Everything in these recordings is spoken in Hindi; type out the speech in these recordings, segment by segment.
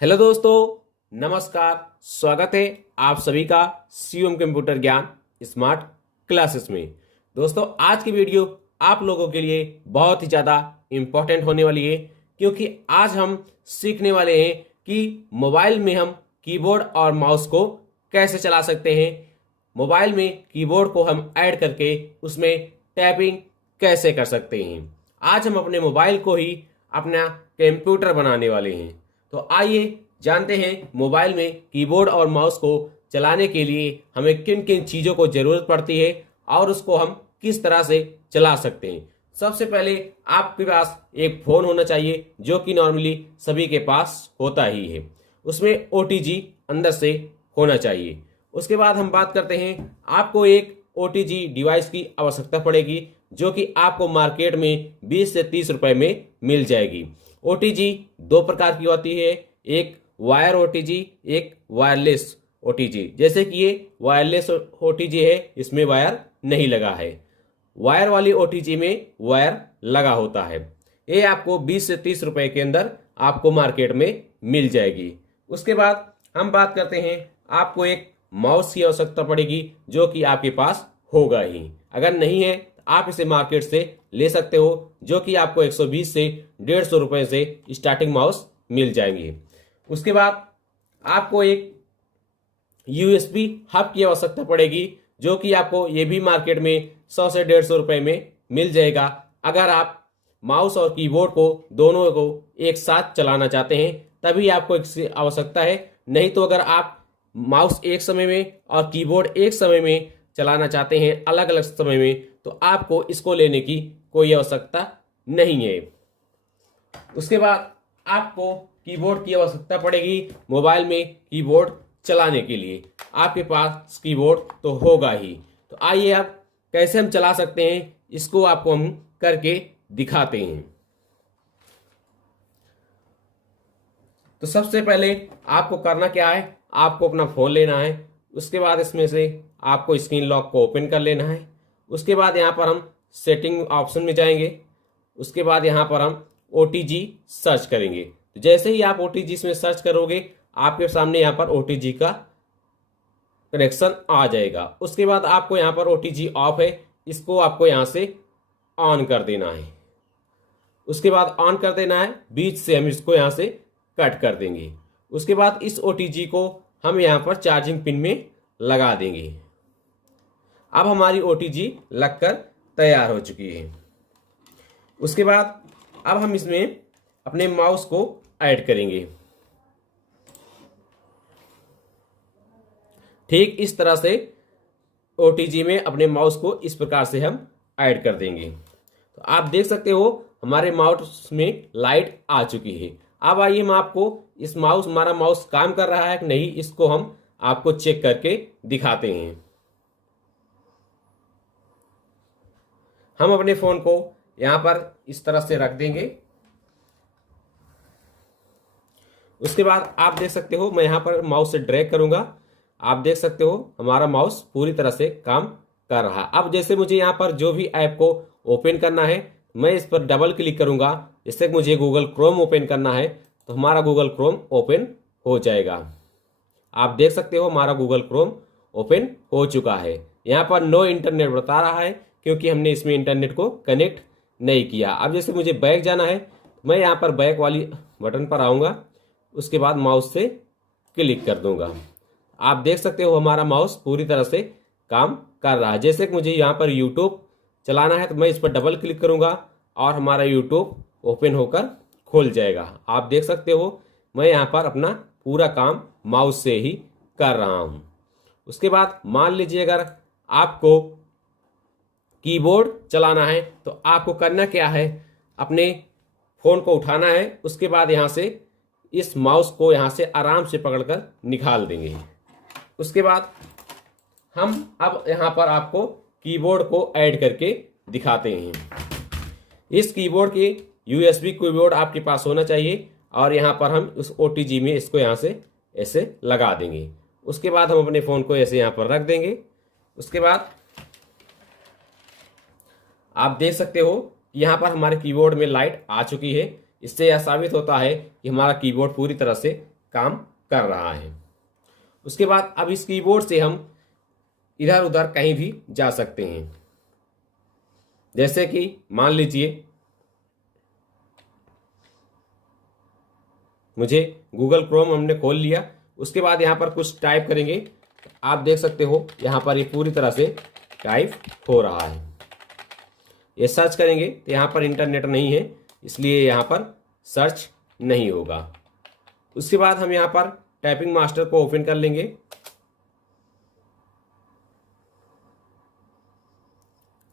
हेलो दोस्तों, नमस्कार। स्वागत है आप सभी का सीओएम कंप्यूटर ज्ञान स्मार्ट क्लासेस में। दोस्तों, आज की वीडियो आप लोगों के लिए बहुत ही ज़्यादा इम्पोर्टेंट होने वाली है, क्योंकि आज हम सीखने वाले हैं कि मोबाइल में हम कीबोर्ड और माउस को कैसे चला सकते हैं। मोबाइल में कीबोर्ड को हम ऐड करके उसमें टैपिंग कैसे कर सकते हैं। आज हम अपने मोबाइल को ही अपना कंप्यूटर बनाने वाले हैं। तो आइए जानते हैं मोबाइल में कीबोर्ड और माउस को चलाने के लिए हमें किन किन चीज़ों को ज़रूरत पड़ती है और उसको हम किस तरह से चला सकते हैं। सबसे पहले आपके पास एक फ़ोन होना चाहिए, जो कि नॉर्मली सभी के पास होता ही है। उसमें OTG अंदर से होना चाहिए। उसके बाद हम बात करते हैं, आपको एक OTG डिवाइस की आवश्यकता पड़ेगी, जो कि आपको मार्केट में 20 से 30 रुपए में मिल जाएगी। OTG दो प्रकार की होती है, एक वायर OTG, एक वायरलेस OTG। जैसे कि ये वायरलेस OTG है, इसमें वायर नहीं लगा है। वायर वाली OTG में वायर लगा होता है। ये आपको 20 से 30 रुपए के अंदर आपको मार्केट में मिल जाएगी। उसके बाद हम बात करते हैं, आपको एक माउस की आवश्यकता पड़ेगी, जो कि आपके पास होगा ही। अगर नहीं है तो आप इसे मार्केट से ले सकते हो, जो कि आपको 120 से 150 रुपए से स्टार्टिंग माउस मिल जाएंगे। उसके बाद आपको एक USB हब की आवश्यकता पड़ेगी, जो कि आपको ये भी मार्केट में 100 से 150 रुपए में मिल जाएगा, अगर आप माउस और कीबोर्ड को दोनों को एक साथ चलाना चाहते हैं तभी आपको इसकी आवश्यकता है। नहीं तो अगर आप माउस एक समय में और कीबोर्ड एक समय में चलाना चाहते हैं, अलग अलग समय में, तो आपको इसको लेने की कोई आवश्यकता नहीं है। उसके बाद आपको कीबोर्ड की आवश्यकता पड़ेगी मोबाइल में कीबोर्ड चलाने के लिए। आपके पास कीबोर्ड तो होगा ही। तो आइए अब कैसे हम चला सकते हैं, इसको आपको हम करके दिखाते हैं। तो सबसे पहले आपको करना क्या है, आपको अपना फ़ोन लेना है। उसके बाद इसमें से आपको स्क्रीन लॉक को ओपन कर लेना है। उसके बाद यहाँ पर हम सेटिंग ऑप्शन में जाएंगे। उसके बाद यहाँ पर हम OTG सर्च करेंगे। तो जैसे ही आप OTG इसमें सर्च करोगे, आपके सामने यहाँ पर OTG का कनेक्शन आ जाएगा। उसके बाद आपको यहाँ पर OTG ऑफ है, इसको आपको यहाँ से ऑन कर देना है। उसके बाद ऑन कर देना है, बीच से हम इसको यहाँ से कट कर देंगे। उसके बाद इस OTG को हम यहाँ पर चार्जिंग पिन में लगा देंगे। अब हमारी OTG लगकर तैयार हो चुकी है। उसके बाद अब हम इसमें अपने माउस को ऐड करेंगे। ठीक इस तरह से OTG में अपने माउस को इस प्रकार से हम ऐड कर देंगे। तो आप देख सकते हो हमारे माउस में लाइट आ चुकी है। अब आइए हम आपको इस हमारा माउस काम कर रहा है कि नहीं, इसको हम आपको चेक करके दिखाते हैं। हम अपने फ़ोन को यहाँ पर इस तरह से रख देंगे। उसके बाद आप देख सकते हो, मैं यहाँ पर माउस से ड्रैग करूँगा। आप देख सकते हो हमारा माउस पूरी तरह से काम कर रहा है। अब जैसे मुझे यहाँ पर जो भी ऐप को ओपन करना है, मैं इस पर डबल क्लिक करूँगा। जैसे मुझे गूगल क्रोम ओपन करना है, तो हमारा गूगल क्रोम ओपन हो जाएगा। आप देख सकते हो हमारा गूगल क्रोम ओपन हो चुका है। यहाँ पर नो इंटरनेट बता रहा है, क्योंकि हमने इसमें इंटरनेट को कनेक्ट नहीं किया। अब जैसे मुझे बैक जाना है, मैं यहाँ पर बैक वाली बटन पर आऊँगा। उसके बाद माउस से क्लिक कर दूँगा। आप देख सकते हो हमारा माउस पूरी तरह से काम कर रहा है। जैसे कि मुझे यहाँ पर यूट्यूब चलाना है, तो मैं इस पर डबल क्लिक करूँगा और हमारा यूट्यूब ओपन होकर खुल जाएगा। आप देख सकते हो मैं यहाँ पर अपना पूरा काम माउस से ही कर रहा हूँ। उसके बाद मान लीजिए अगर आपको कीबोर्ड चलाना है, तो आपको करना क्या है, अपने फ़ोन को उठाना है। उसके बाद यहाँ से इस माउस को यहाँ से आराम से पकड़कर निकाल देंगे। उसके बाद हम अब यहाँ पर आपको कीबोर्ड को ऐड करके दिखाते हैं। इस कीबोर्ड के USB कीबोर्ड आपके पास होना चाहिए, और यहाँ पर हम उस OTG में इसको यहाँ से ऐसे लगा देंगे। उसके बाद हम अपने फ़ोन को ऐसे यहाँ पर रख देंगे। उसके बाद आप देख सकते हो कि यहाँ पर हमारे कीबोर्ड में लाइट आ चुकी है। इससे यह साबित होता है कि हमारा कीबोर्ड पूरी तरह से काम कर रहा है। उसके बाद अब इस कीबोर्ड से हम इधर उधर कहीं भी जा सकते हैं। जैसे कि मान लीजिए मुझे गूगल क्रोम हमने खोल लिया, उसके बाद यहाँ पर कुछ टाइप करेंगे, आप देख सकते हो यहाँ पर ये पूरी तरह से टाइप हो रहा है। ये सर्च करेंगे तो यहाँ पर इंटरनेट नहीं है, इसलिए यहाँ पर सर्च नहीं होगा। उसके बाद हम यहाँ पर टाइपिंग मास्टर को ओपन कर लेंगे।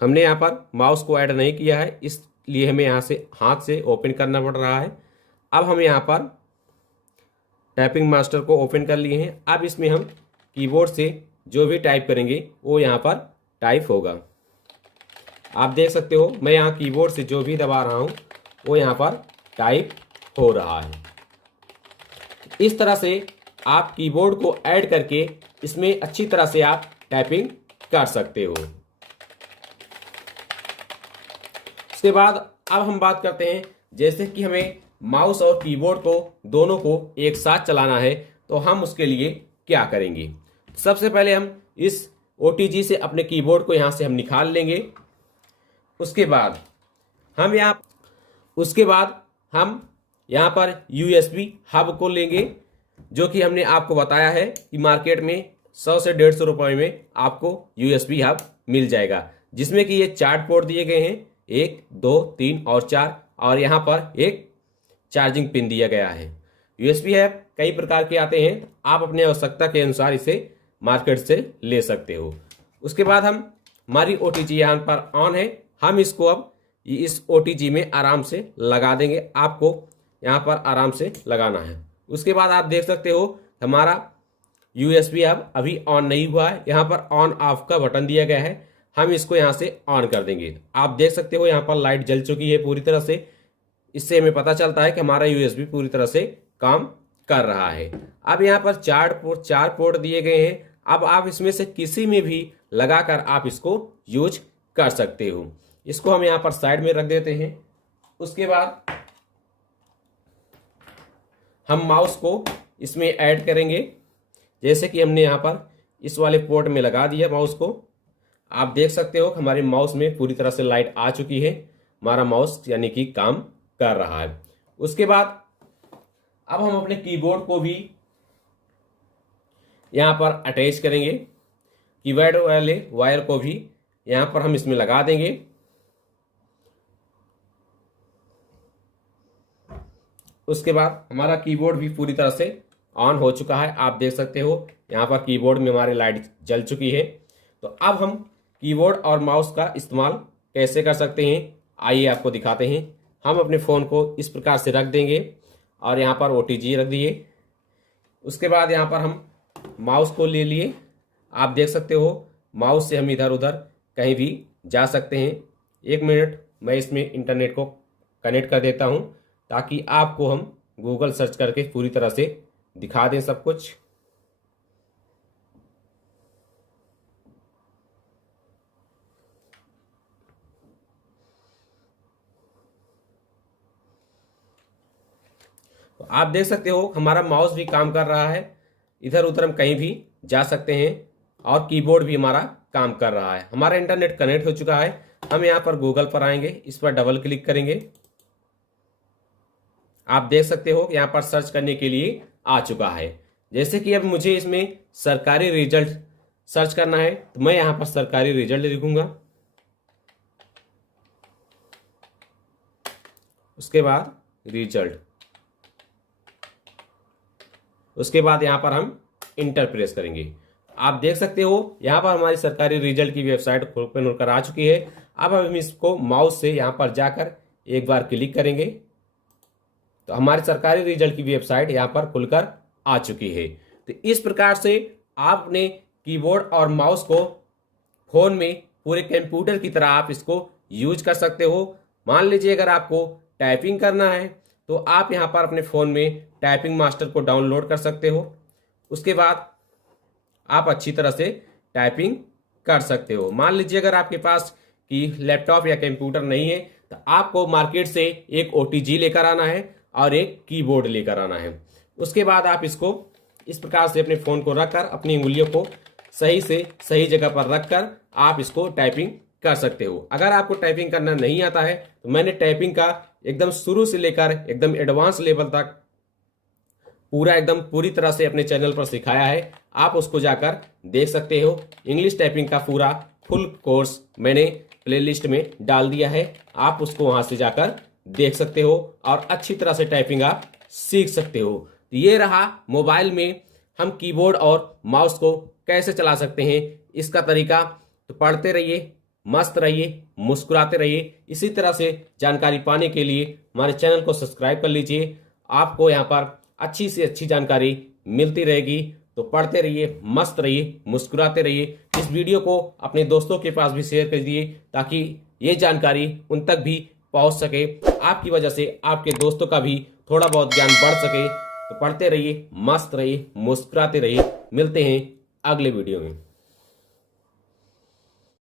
हमने यहाँ पर माउस को ऐड नहीं किया है, इसलिए हमें यहाँ से हाथ से ओपन करना पड़ रहा है। अब हम यहाँ पर टाइपिंग मास्टर को ओपन कर लिए हैं। अब इसमें हम कीबोर्ड से जो भी टाइप करेंगे वो यहाँ पर टाइप होगा। आप देख सकते हो मैं यहाँ कीबोर्ड से जो भी दबा रहा हूँ वो यहाँ पर टाइप हो रहा है। इस तरह से आप कीबोर्ड को ऐड करके इसमें अच्छी तरह से आप टाइपिंग कर सकते हो। उसके बाद अब हम बात करते हैं, जैसे कि हमें माउस और कीबोर्ड को दोनों को एक साथ चलाना है तो हम उसके लिए क्या करेंगे। सबसे पहले हम इस OTG से अपने कीबोर्ड को यहाँ से हम निकाल लेंगे। उसके बाद हम यहाँ पर USB हब को लेंगे, जो कि हमने आपको बताया है कि मार्केट में 100 से 150 रुपये में आपको USB हब मिल जाएगा, जिसमें कि ये 4 पोर्ट दिए गए हैं, 1 2 3 और 4, और यहाँ पर एक चार्जिंग पिन दिया गया है। USB हब कई प्रकार के आते हैं, आप अपने आवश्यकता के अनुसार इसे मार्केट से ले सकते हो। उसके बाद हमारी OTG यहाँ पर ऑन है, हम इसको अब इस OTG में आराम से लगा देंगे। आपको यहाँ पर आराम से लगाना है। उसके बाद आप देख सकते हो हमारा USB हब अभी ऑन नहीं हुआ है, यहाँ पर ऑन ऑफ का बटन दिया गया है, हम इसको यहाँ से ऑन कर देंगे। आप देख सकते हो यहाँ पर लाइट जल चुकी है पूरी तरह से, इससे हमें पता चलता है कि हमारा USB पूरी तरह से काम कर रहा है। अब यहाँ पर 4 पोर्ट दिए गए हैं, अब आप इसमें से किसी में भी लगाकर आप इसको यूज कर सकते हो। इसको हम यहाँ पर साइड में रख देते हैं। उसके बाद हम माउस को इसमें ऐड करेंगे, जैसे कि हमने यहाँ पर इस वाले पोर्ट में लगा दिया माउस को। आप देख सकते हो हमारे माउस में पूरी तरह से लाइट आ चुकी है, हमारा माउस यानी कि काम कर रहा है। उसके बाद अब हम अपने कीबोर्ड को भी यहाँ पर अटैच करेंगे, कीबोर्ड वाले वायर को भी यहाँ पर हम इसमें लगा देंगे। उसके बाद हमारा कीबोर्ड भी पूरी तरह से ऑन हो चुका है। आप देख सकते हो यहाँ पर कीबोर्ड में हमारी लाइट जल चुकी है। तो अब हम कीबोर्ड और माउस का इस्तेमाल कैसे कर सकते हैं, आइए आपको दिखाते हैं। हम अपने फ़ोन को इस प्रकार से रख देंगे और यहाँ पर OTG रख दिए। उसके बाद यहाँ पर हम माउस को ले लिए। आप देख सकते हो माउस से हम इधर उधर कहीं भी जा सकते हैं। 1 मिनट मैं इसमें इंटरनेट को कनेक्ट कर देता हूँ, ताकि आपको हम गूगल सर्च करके पूरी तरह से दिखा दें सब कुछ। तो आप देख सकते हो हमारा माउस भी काम कर रहा है, इधर उधर हम कहीं भी जा सकते हैं, और कीबोर्ड भी हमारा काम कर रहा है। हमारा इंटरनेट कनेक्ट हो चुका है। हम यहाँ पर गूगल पर आएंगे, इस पर डबल क्लिक करेंगे। आप देख सकते हो यहाँ पर सर्च करने के लिए आ चुका है। जैसे कि अब मुझे इसमें सरकारी रिजल्ट सर्च करना है, तो मैं यहाँ पर सरकारी रिजल्ट लिखूंगा। उसके बाद रिजल्ट, उसके बाद यहाँ पर हम इंटर प्रेस करेंगे। आप देख सकते हो यहाँ पर हमारी सरकारी रिजल्ट की वेबसाइट ओपन होकर आ चुकी है। अब हम इसको माउस से यहाँ पर जाकर एक बार क्लिक करेंगे, तो हमारी सरकारी रिजल्ट की वेबसाइट यहाँ पर खुलकर आ चुकी है। तो इस प्रकार से आप अपने कीबोर्ड और माउस को फोन में पूरे कंप्यूटर की तरह आप इसको यूज कर सकते हो। मान लीजिए अगर आपको टाइपिंग करना है तो आप यहाँ पर अपने फ़ोन में टाइपिंग मास्टर को डाउनलोड कर सकते हो। उसके बाद आप अच्छी तरह से टाइपिंग कर सकते हो। मान लीजिए अगर आपके पास कि लैपटॉप या कंप्यूटर नहीं है, तो आपको मार्केट से एक OTG लेकर आना है और एक कीबोर्ड लेकर आना है। उसके बाद आप इसको इस प्रकार से अपने फ़ोन को रखकर अपनी उंगलियों को सही से सही जगह पर रखकर आप इसको टाइपिंग कर सकते हो। अगर आपको टाइपिंग करना नहीं आता है तो मैंने टाइपिंग का एकदम शुरू से लेकर एकदम एडवांस लेवल तक पूरा एकदम पूरी तरह से अपने चैनल पर सिखाया है, आप उसको जाकर देख सकते हो। इंग्लिश टाइपिंग का पूरा फुल कोर्स मैंने प्लेलिस्ट में डाल दिया है, आप उसको वहां से जाकर देख सकते हो और अच्छी तरह से टाइपिंग आप सीख सकते हो। तो ये रहा मोबाइल में हम कीबोर्ड और माउस को कैसे चला सकते हैं इसका तरीका। तो पढ़ते रहिए, मस्त रहिए, मुस्कुराते रहिए। इसी तरह से जानकारी पाने के लिए हमारे चैनल को सब्सक्राइब कर लीजिए, आपको यहाँ पर अच्छी से अच्छी जानकारी मिलती रहेगी। तो पढ़ते रहिए, मस्त रहिए, मुस्कुराते रहिए। इस वीडियो को अपने दोस्तों के पास भी शेयर कर दीजिए ताकि ये जानकारी उन तक भी पहुंच सके, आपकी वजह से आपके दोस्तों का भी थोड़ा बहुत ज्ञान बढ़ सके। तो पढ़ते रहिए, मस्त रहिए, मुस्कुराते रहिए। मिलते हैं अगले वीडियो में।